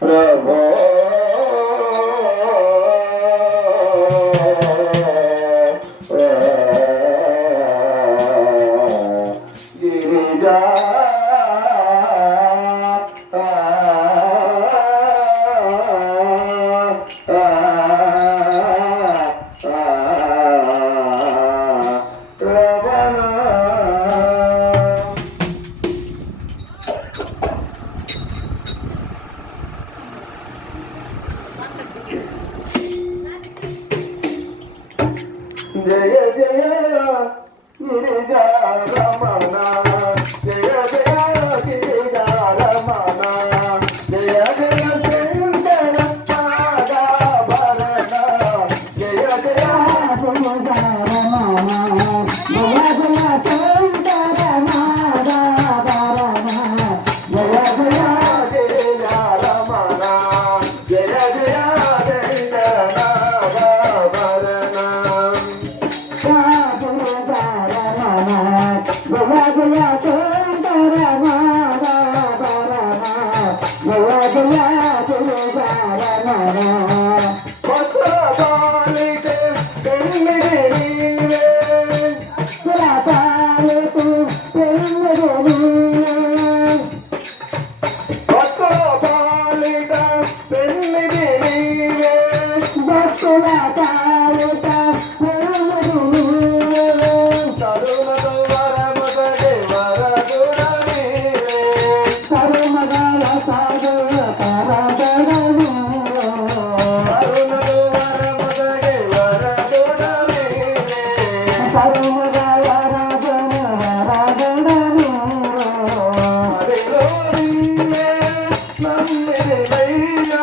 ప్రభో. జయ జయ Girija Rama Thank you. தேவையா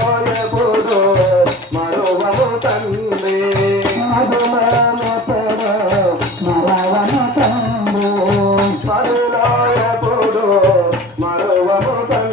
My little.